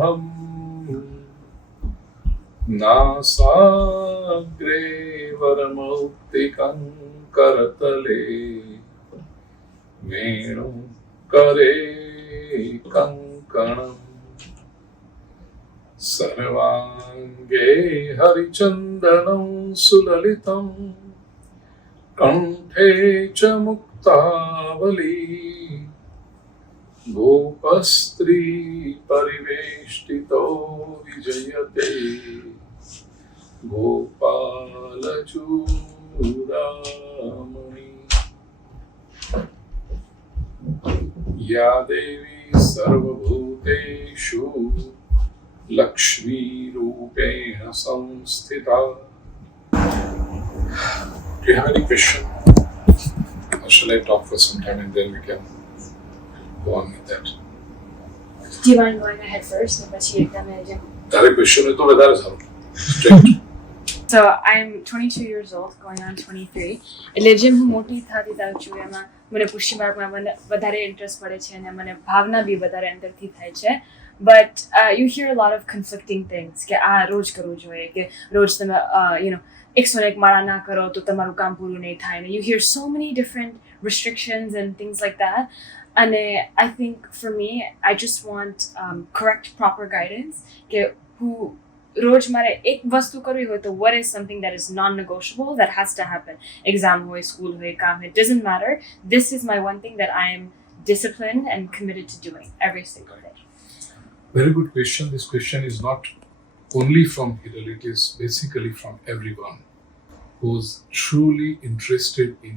सोऽहम् नासाग्रे वरमौक्तिकं करतले वेणुकरे कङ्कणम् सर्वाङ्गे हरिचन्दनं सुललितं कण्ठे च मुक्तावली गोपस्त्री परिवेष्टितो विजयते गोपालचूडामणि या देवी सर्वभूतेषु लक्ष्मीरूपेण संस्थिता. Do you have any question? Or shall I talk for some time and then we can go on with that? Do you mind going ahead first? તારે question હોય તો વધારે સારું. Straight. So I'm 22 years old, going on 23. એટલે જેમ હું મોટી થતી જાઉં છું એમાં મને પુષ્ટિ માર્ગમાં વધારે ઇન્ટરેસ્ટ પડે છે અને મને ભાવના બી વધારે અંદરથી થાય છે. But you hear a lot of conflicting things કે આ રોજ કરવું જોઈએ કે રોજ તમે you know 101 માળા ના કરો તો તમારું કામ પૂરું નહીં થાય. And you hear so many different restrictions and things like that. And I think for me, I just want correct, proper guidance. કે who રોજ મારે એક વસ્તુ કરવી હોય તો what is something that is non-negotiable that has to happen? Exam હોય, school હોય, કામ હોય, it doesn't matter. This is my one thing that I am disciplined and committed to doing every single day. Very good question. This question is not only from Hiral, it is basically from everyone who's truly interested in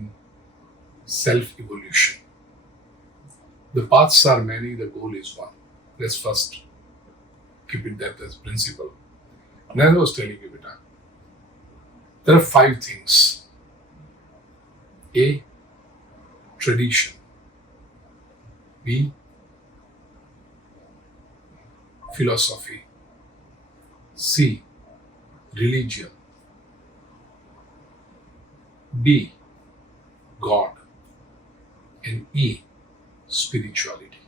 self-evolution. The paths are many, the goal is one. Let's first keep it that as principle. And as I was telling you, Beta, there are 5 things. A, tradition. B, philosophy. C, religion. B, God. And E, spirituality.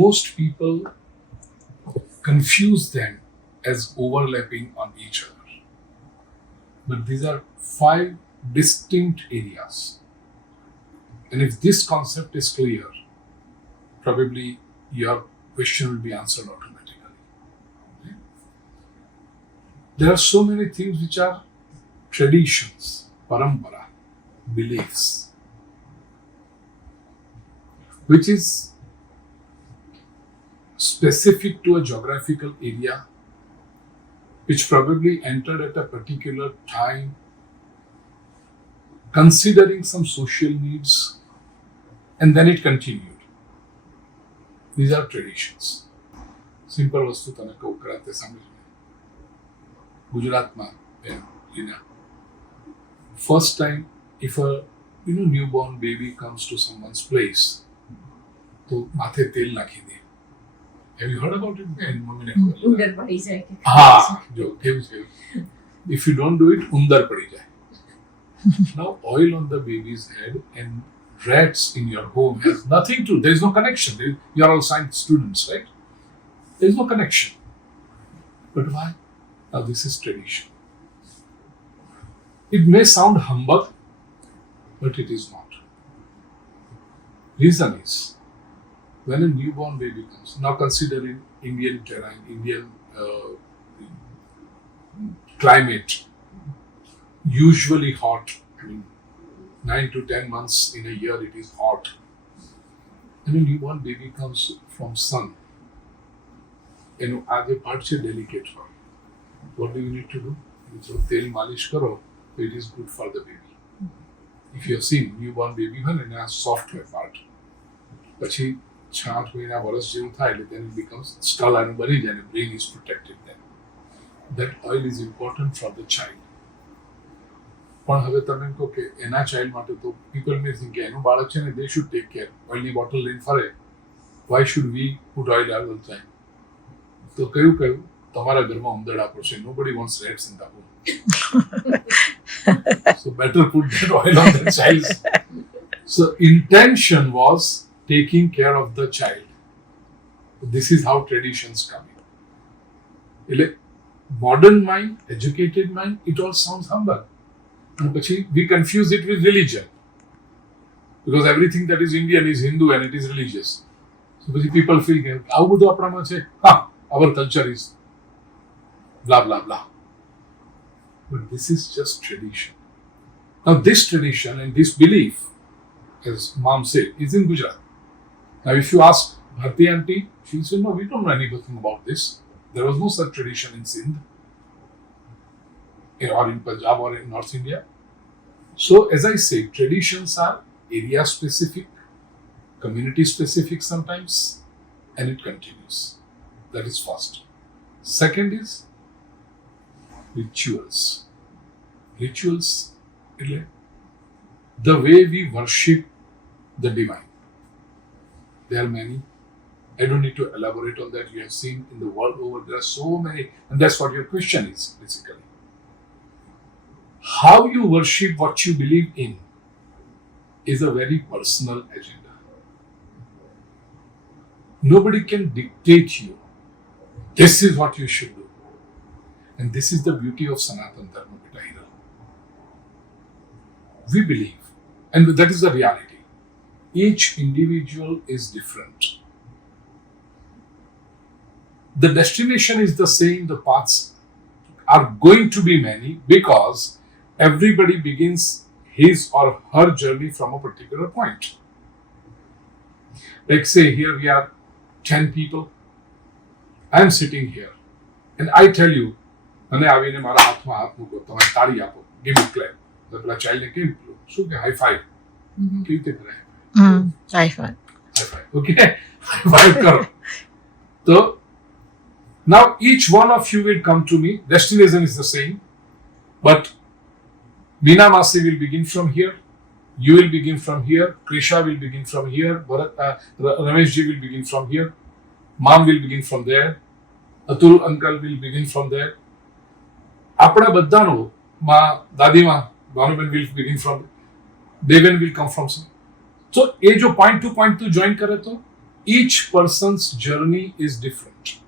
Most people confuse them as overlapping on each other. But these are 5 distinct areas. And if this concept is clear, probably your question will be answered automatically. Okay? There are so many things which are traditions, parampara, beliefs, which is specific to a geographical area, which probably entered at a particular time, considering some social needs, and then it continued. These are traditions. Simple vastu tane કહું કરાતે સમજને. ગુજરાતમાં Lina, first time if a newborn baby comes to someone's place, તો માથે તેલ નાખી દે. Have you heard about it? ઉંદર પડી જાય. હા, જો કેવું છે. If you don't do it, ઉંદર પડી જાય. Now oil on the baby's head and rats in your home has nothing to. There is no connection. You are all science students, right? There is no connection. But why? Now this is tradition. It may sound humbug, but it is not. Reason is, when a newborn baby comes, now consider in Indian terrain, Indian climate, usually hot. I mean, 9 to 10 months in a year it is hot. And a newborn baby comes from sun. As a part is delicate for. What do you need to do? You throw tel malish karo, so it is good for the baby. If you have seen newborn baby, and a soft part. But 6-8 મહિના વર્ષ જેવું થાય એટલે then it becomes skull and બની જાય and brain is protected then. That oil is important for the child. પણ હવે તમે કહો કે એના ચાઇલ્ડ માટે તો people may think કે એનું બાળક છે ને they should take care. ઓઇલની બોટલ લઈને ફરે. Why should we put oil all the time? તો કયું તમારા ઘરમાં ઉંદરડા પડશે. Nobody wants rats in the home. So better put that oil on the child. So intention was taking care of the child. This is how traditions come in. એટલે modern mind, educated mind, it all sounds humble. And પછી we confuse it with religion. Because everything that is Indian is Hindu and it is religious. So પછી people feel કે આવું બધું આપણામાં છે, our culture is blah blah blah. But this is just tradition. Now this tradition and this belief, as mom said, is in Gujarat. Now if you ask Bharti auntie, she said, no, we don't know anything about this. There was no such tradition in Sindh or in Punjab or in North India. So as I say, traditions are area specific, community specific sometimes, and it continues. That is first. Second is rituals. Rituals, the way we worship the divine. There are many. I don't need to elaborate on that. You have seen in the world over, there are so many, and that's what your question is basically. How you worship what you believe in is a very personal agenda. Nobody can dictate you. This is what you should do. And this is the beauty of Sanatan Dharma, Hiral. We believe, and that is the reality. Each individual is different. The destination is the same, the paths are going to be many because everybody begins his or her journey from a particular point. Like say here we are 10 people. I am sitting here and I tell you, મને આવીને મારા હાથમાં હાથ મૂકો, તમે તાળી આપો, give me clap. તો પેલા ચાઇલ્ડને કેમ શું કે હાઈ ફાઈવ કેવી રીતે કરે? High five. Okay, high five કરો. તો now each one of you will come to me. Destination is the same, but Lina Masi will begin from here. You will begin from here. Krisha will begin from here. Ramesh ji will begin from here. Mom will begin from there. Atul uncle will begin from there. આપણા બધાનો દાદીમાં Bhanuben will begin from. Deven will come from some. So એ જો point to point to join કરે તો each person's journey is different.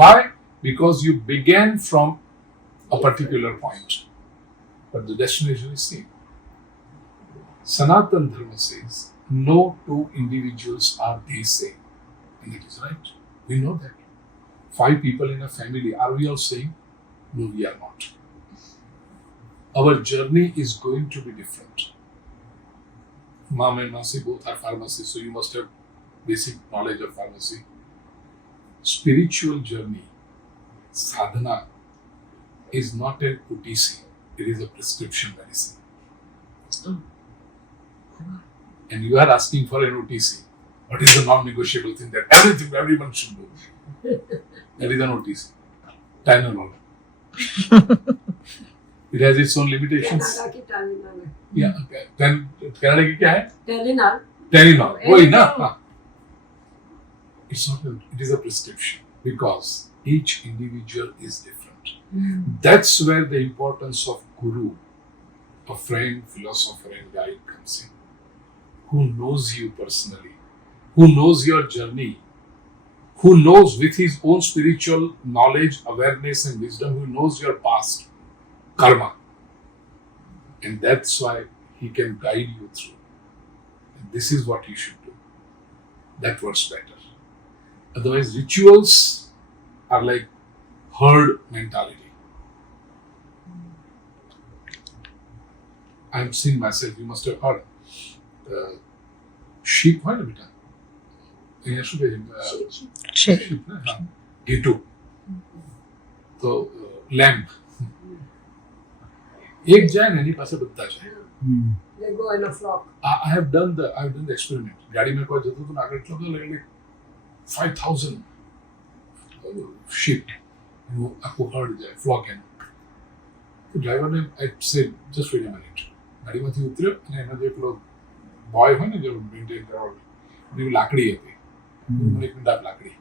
Why? Because you began from a particular point, but the destination is same. Sanatan Dharma says no two individuals are the same, and it is right. We know that. 5 people in a family, are we all same? No, we are not. Our journey is going to be different. Mom and Masi both are pharmacists, so you must have basic knowledge of pharmacy. Spiritual journey, sadhana, is not an OTC, it is a prescription medicine. And you are asking for an OTC. What is the non-negotiable thing that everyone should do? That is an OTC. Tylenol. It has its own limitations. Yeah, okay. Then Canada की क्या है? Tylenol. वही ना? It's not. It is a prescription because each individual is different. That's where the importance of guru, a friend, philosopher, and guide comes in. Who knows you personally, who knows your journey, who knows with his own spiritual knowledge, awareness, and wisdom, who knows your past karma, and that's why he can guide you through. And this is what you should do. That works better. Otherwise, rituals are like herd mentality. I have seen myself. You must have heard. Sheep, હોય ને બેટા? અહીંયા શું કહે છે? ઘેટું. તો lamp. એક જાય ને એની પાસે બધા જાય. They go in a flock. I have done the experiment. ગાડીમાં કોઈ જતું હતું ને આગળ જતો like 5,000 sheep. આખું હર્ડ જાય, flock એનું. તો ડ્રાઈવરને I said, just wait a minute. ગાડીમાંથી ઉતર્યો અને એનો જે પેલો બોય હોય ને જે મેન્ટેન કરવાનો એની લાકડી હતી. મને એક મિનિટ આપ લાકડી.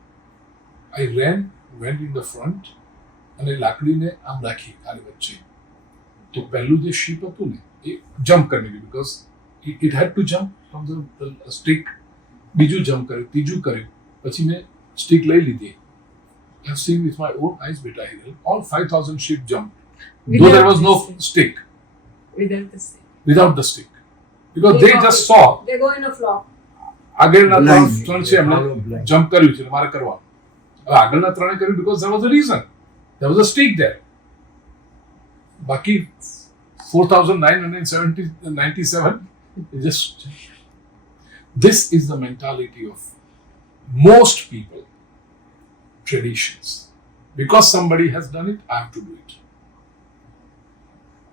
I went in the front અને લાકડીને આમ રાખી ખાલી વચ્ચે. તો પહેલું જે શીપ હતું ને એ જમ્પ કરી દીધું because it had to jump from the stick. બીજું જમ્પ કર્યું, ત્રીજું કર્યું પછી મેં સ્ટિક લઈ લીધી. I have seen with my own eyes, beta Hiral, all 5,000 sheep jumped. Though there was no stick, Without the stick. without the stick. Because they just saw, They go in a flock. આગળના Blind. ત્રણ છે એમણે Blind. Jump કર્યું છે મારે કરવાનું. હવે આગળના ત્રણે કર્યું because there was a reason. There was a stick there. બાકી 4,997 is just. This is the mentality of most people. Traditions. Because somebody has done it, I have to do it.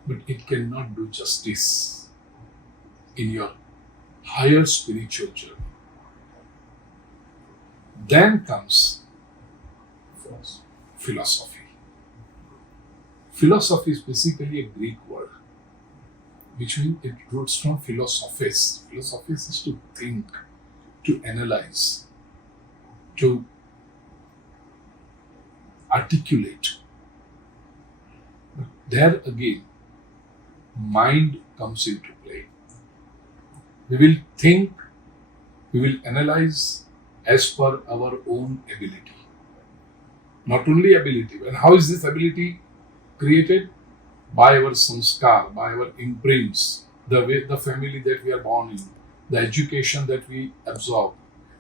But it cannot do justice in your higher spiritual journey. Then comes philosophy. Philosophy is basically a Greek word, which means it roots from philosophis. Philosophis is to think, to analyze, to articulate. But there again, mind comes into play. We will think, we will analyze as per our own ability. Not only ability, and how is this ability created? By our sanskar, by our imprints, the way, the family that we are born in, the education that we absorb,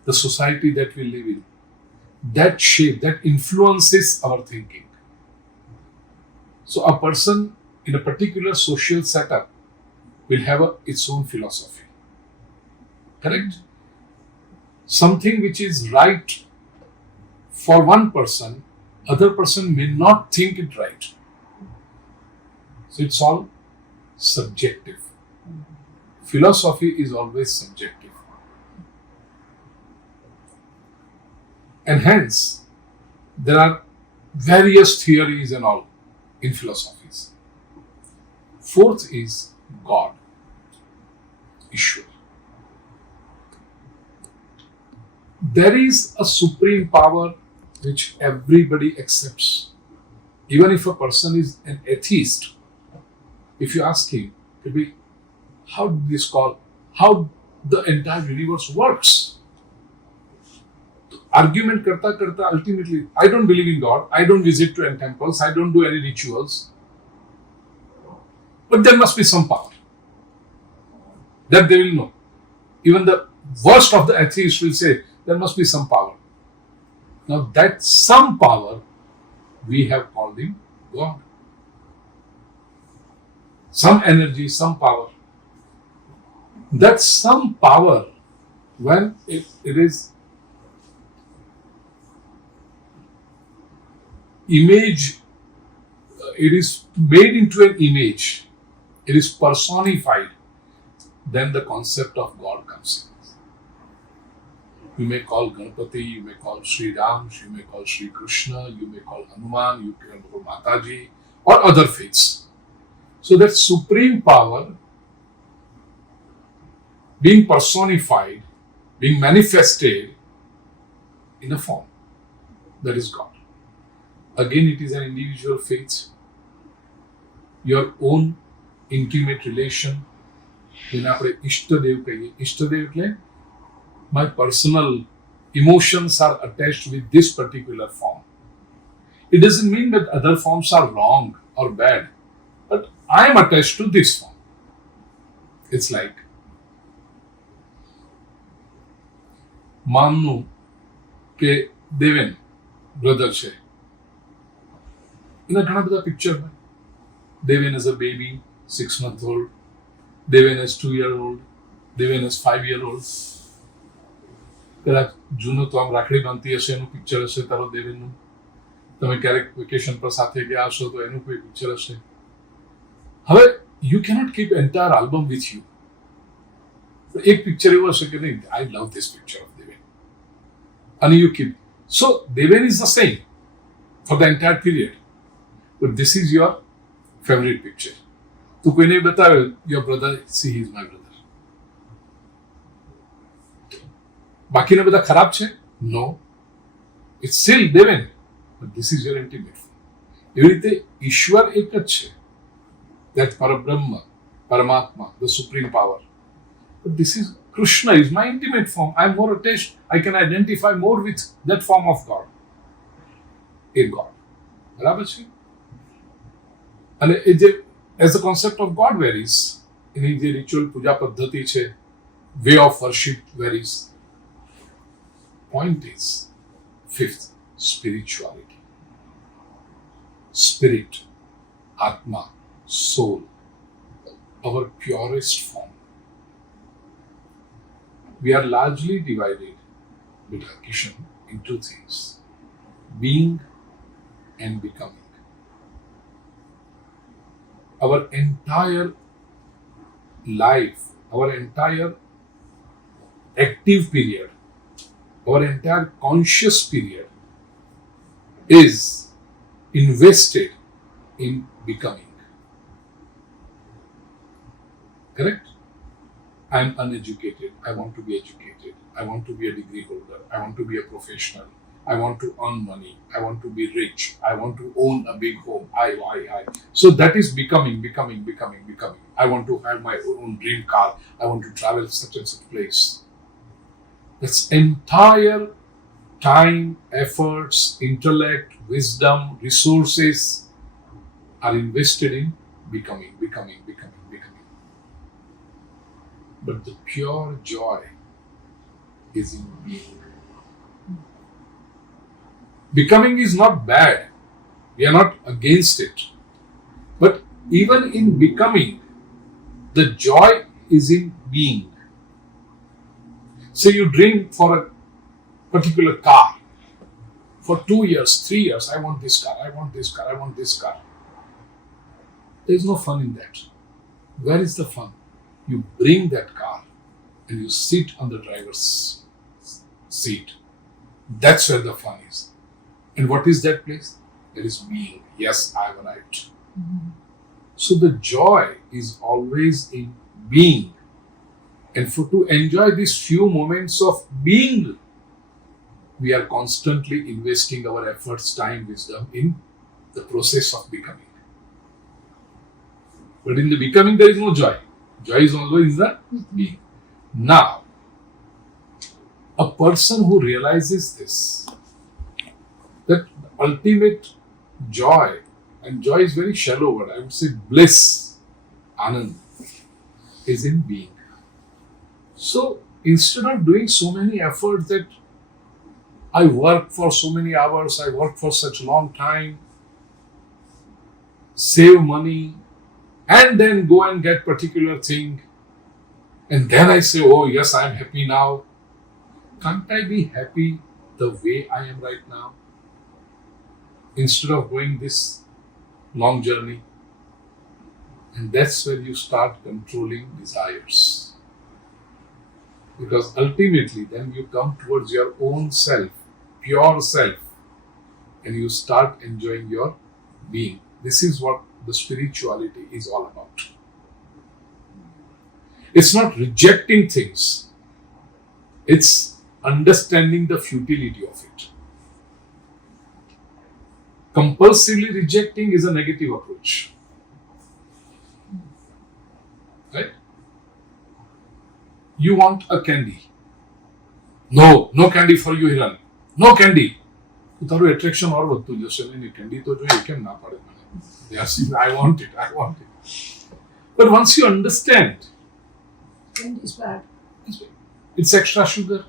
the society that we live in. That shape, that influences our thinking. So a person in a particular social setup will have its own philosophy. Correct? Something which is right for one person, other person may not think it right. So it's all subjective. Philosophy is always subjective. And hence, there are various theories and all in philosophies. Fourth is God, Ishwar. There is a supreme power which everybody accepts. Even if a person is an atheist, if you ask him, how the entire universe works? Argument karta ultimately, I don't believe in God, I don't visit to any temples, I don't do any rituals. But there must be some power that they will know. Even the worst of the atheists will say, there must be some power. Now that some power, we have called him God. Some energy, some power. That some power, when it is image, it is made into an image, it is personified, then the concept of God comes in. You may call Ganpati, you may call Sri Ram, you may call Sri Krishna, you may call Hanuman, you can call Mataji, or other faiths. So that supreme power being personified, being manifested in a form, that is God. Again, it is an individual faith, your own intimate relation. જેને આપણે ઈષ્ટદેવ કહીએ, ઈષ્ટદેવ એટલે my personal emotions are attached with this particular form. It doesn't mean that other forms are wrong or bad, but I am attached to this form. It's like માનનું કે Deven brother છે, એના ઘણા બધા પિક્ચર હોય. Deven as a baby, 6 months old. Deven as 2-year-old. Deven as 5-year-old. કદાચ જૂનો તો આમ રાખડી બાંધતી હશે એનું પિક્ચર હશે તારો દેવેનનું. તમે ક્યારેક વેકેશન પર સાથે ગયા હશો તો એનું કોઈ પિક્ચર હશે. હવે you cannot keep entire album with you. એક પિક્ચર એવું હશે કે નહીં, I love this picture of Deven, અને you keep. So Deven is the same for the entire period, but this is your favourite picture. તું કોઈને બતાવે your brother, see he is my brother. બાકીના બધા ખરાબ છે? No, it's still Deven, but this is your intimate. એવી રીતે ઈશ્વર એક જ છે, દેટ પરબ્રહ્મ, પરમાત્મા, the supreme power. But this is Krishna is my intimate form. I'm more attached. I can identify more with that form of God. In God. બરાબર છે? અને એ જે as the concept of God varies, એની જે ritual પૂજા પદ્ધતિ છે, way of worship varies. Point is, fifth, spirituality. Spirit, Atma, soul, our purest form. We are largely divided, Beta Kishan, in two things: being and becoming. Our entire life, our entire active period, our entire conscious period is invested in becoming. Correct? I am uneducated. I want to be educated. I want to be a degree holder. I want to be a professional. I want to earn money. I want to be rich. I want to own a big home. I. So that is becoming. I want to have my own dream car. I want to travel such and such place. This entire time, efforts, intellect, wisdom, resources are invested in becoming. But the pure joy is in being. Becoming is not bad. We are not against it. But even in becoming, the joy is in being. Say you dream for a particular car. For 2 years, 3 years, I want this car, I want this car, I want this car. There is no fun in that. Where is the fun? You bring that car and you sit on the driver's seat. That's where the fun is. And what is that place? There is being. Yes, I have arrived. Mm-hmm. So the joy is always in being. And to enjoy these few moments of being, we are constantly investing our efforts, time, wisdom in the process of becoming. But in the becoming, there is no joy. Joy is always the being. Now, a person who realizes this, that ultimate joy, and joy is very shallow word, I would say bliss, anand, is in being. So instead of doing so many efforts that I work for so many hours, I work for such long time, save money, and then go and get particular thing, and then I say, oh yes, I am happy now. Can't I be happy the way I am right now? Instead of going this long journey. And that's when you start controlling desires. Because ultimately then you come towards your own self, pure self, and you start enjoying your being. This is what the spirituality is all about. It's not rejecting things. It's understanding the futility of it. Compulsively rejecting is a negative approach. Right? You want a candy. No candy for you, Hiral. No candy. તારું attraction और વધતું જશે નહીં candy તો જોઈએ કેમ ના પાડે મને. They are saying, I want it. But once you understand, Candy is bad. it's extra sugar.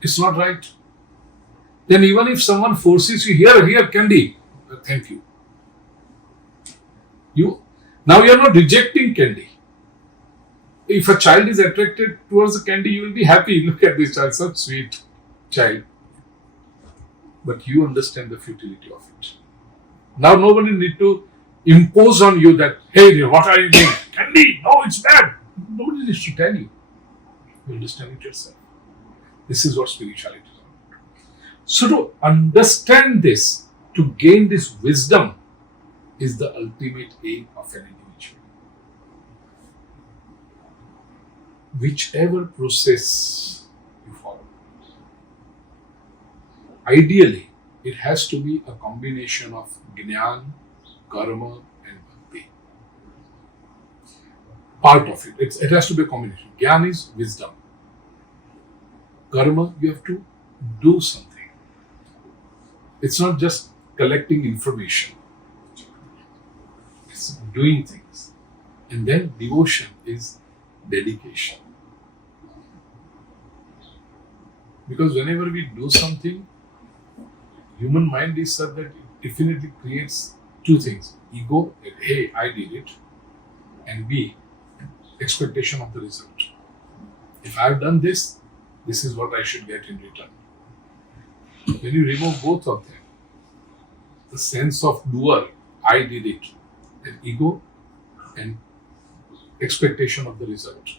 It's not right. Then even if someone forces you, here, candy. Thank you. Now you are not rejecting candy. If a child is attracted towards the candy, you will be happy. Look at this child, such sweet child. But you understand the futility of it. Now nobody need to impose on you that, hey, what are you doing? Candy, no, it's bad. Nobody needs to tell you. You understand it yourself. This is what spirituality is about. So to understand this, to gain this wisdom, is the ultimate aim of an individual. Whichever process you follow, ideally, it has to be a combination of Jnana, Karma, and Bhakti. Part of it. It has to be a combination. Jnana is wisdom. Karma, you have to do something. It's not just collecting information. It's doing things. And then devotion is dedication. Because whenever we do something, human mind is such that it definitely creates two things. Ego, that hey, I did it. And B, expectation of the result. If I've done this, this is what I should get in return. When you remove both of them, the sense of doer, I did it, and ego and expectation of the result,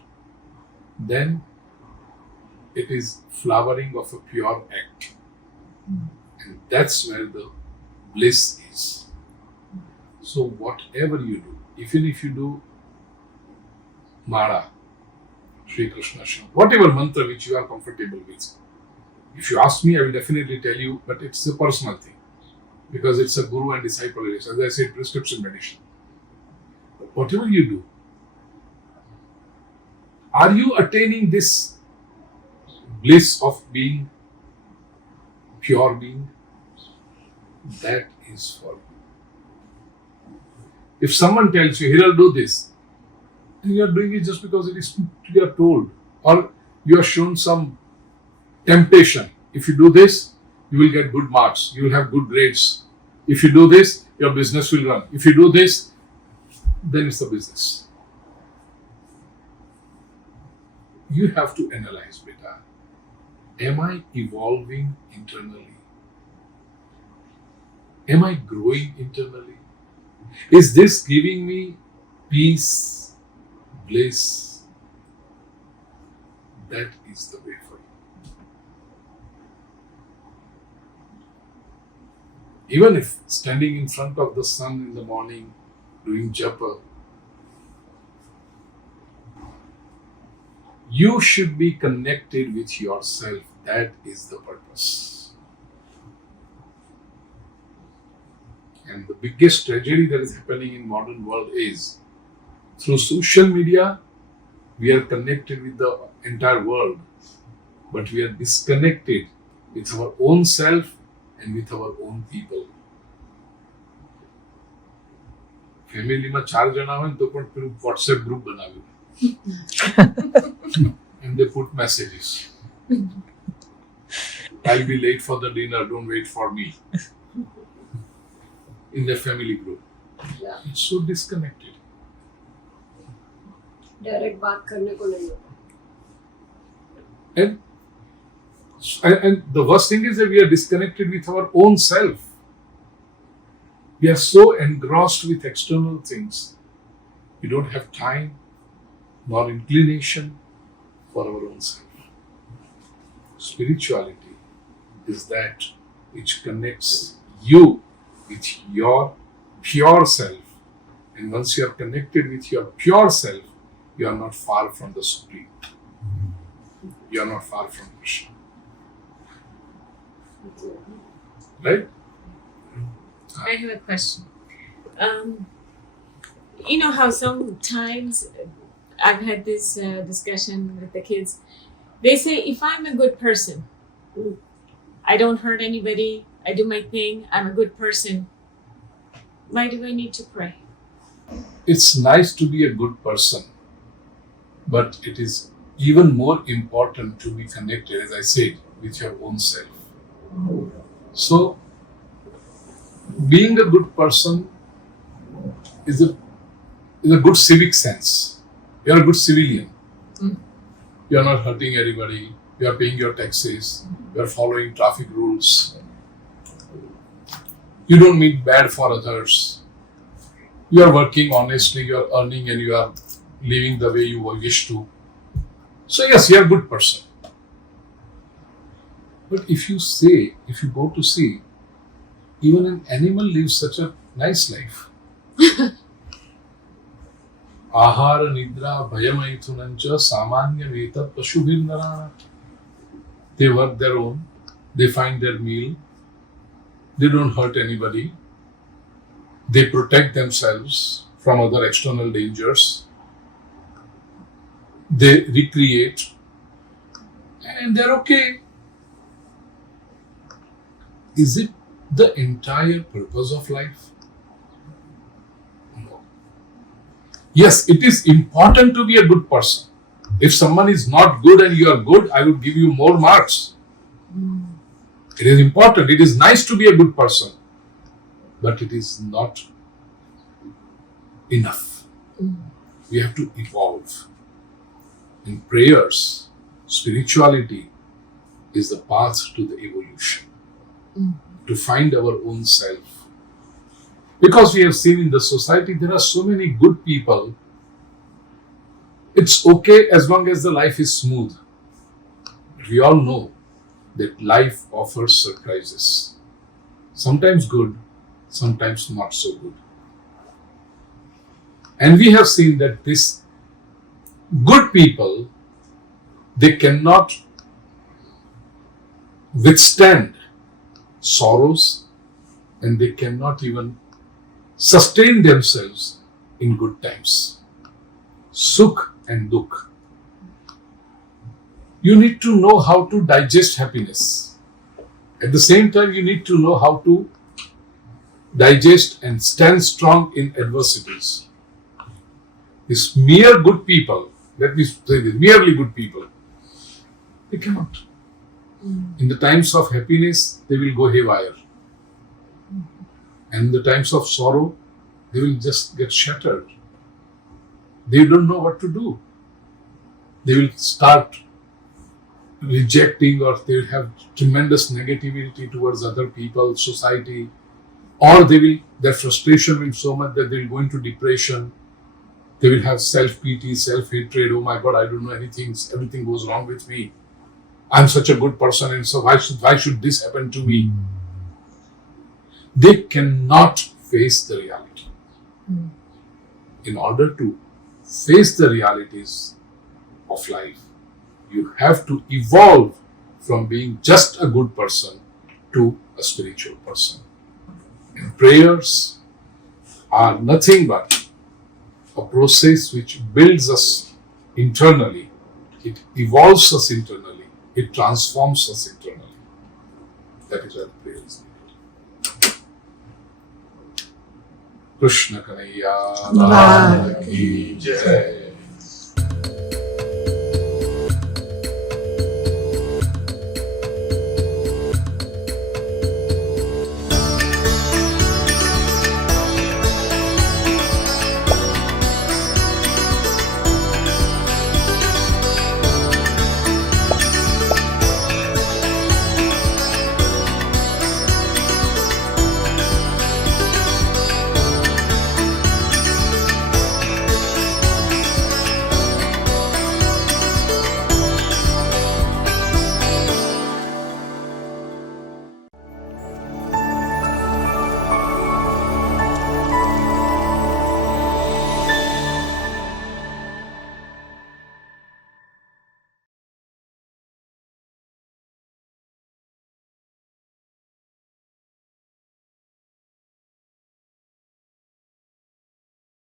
then it is flowering of a pure act. And that's where the bliss is. So whatever you do, even if you do Mara, Sri Krishna Sham, whatever mantra which you are comfortable with, if you ask me, I will definitely tell you, but it's a personal thing. Because it's a guru and disciple relation. As I said, prescription medicine. But whatever you do, are you attaining this bliss of being pure being? That is for you. If someone tells you, Hiral, do this, then you are doing it just because it is you are told, or you are shown some temptation. If you do this, you will get good marks, you will have good grades. If you do this, your business will run. If you do this, then it's the business. You have to analyze, beta. Am I evolving internally? Am I growing internally? Is this giving me peace, bliss? That is the way for you. Even if standing in front of the sun in the morning, doing japa, you should be connected with yourself. That is the purpose. And the biggest tragedy that is happening in modern world is through social media, we are connected with the entire world, but we are disconnected with our own self and with our own people. ફેમિલીમાં 4 જણા હોય તો પણ પેલું WhatsApp group બનાવ્યું and they put messages. I'll be late for the dinner, don't wait for me. In the family group. Yeah. It's so disconnected. Direct बात करने को नहीं होता. And the worst thing is that we are disconnected with our own self. We are so engrossed with external things. We don't have time nor inclination for our own self. Spirituality is that which connects you with your pure self. And once you are connected with your pure self, you are not far from the Supreme. You are not far from Krishna. Right? I have a question. You know how sometimes I've had this discussion with the kids. They say, if I'm a good person, I don't hurt anybody, I do my thing, I'm a good person, why do I need to pray? It's nice to be a good person, but it is even more important to be connected, as I said, with your own self. So, being a good person is a good civic sense. You are a good civilian. You are not hurting anybody. You are paying your taxes. You are following traffic rules. You don't mean bad for others. You are working honestly. You are earning and you are living the way you wish to. So yes, you are a good person. But if you go to see, even an animal lives such a nice life. Ahara nidra bhayamaithunancha samanyam etat pashubhir narana. They work their own. They find their meal. They don't hurt anybody. They protect themselves from other external dangers. They recreate. and they're okay. Is it the entire purpose of life? No. Yes, it is important to be a good person. If someone is not good and you are good, I would give you more marks. It is important. It is nice to be a good person. But it is not enough. We have to evolve. In prayers, spirituality is the path to the evolution. To find our own self. Because we have seen in the society there are so many good people. It's okay as long as the life is smooth. But we all know that life offers surprises. Sometimes good, sometimes not so good. And we have seen that these good people, they cannot withstand sorrows and they cannot even sustain themselves in good times. Sukh and dukh. You need to know how to digest happiness. At the same time, you need to know how to digest and stand strong in adversities. These mere good people, let me say this, merely good people, they cannot. In the times of happiness, they will go haywire. And in the times of sorrow, they will just get shattered. They don't know what to do. They will start rejecting, or they will have tremendous negativity towards other people, society, or their frustration will be so much that they will go into depression. They will have self-pity, self-hatred. Oh my God, I don't know anything. Everything goes wrong with me. I'm such a good person, and so why should this happen to me? They cannot face the reality. In order to face the realities of life, you have to evolve from being just a good person to a spiritual person. And prayers are nothing but a process which builds us internally. It evolves us internally. It transforms us internally. That is why prayer is needed. Krishna Kanhaiya Lal Ki Jai.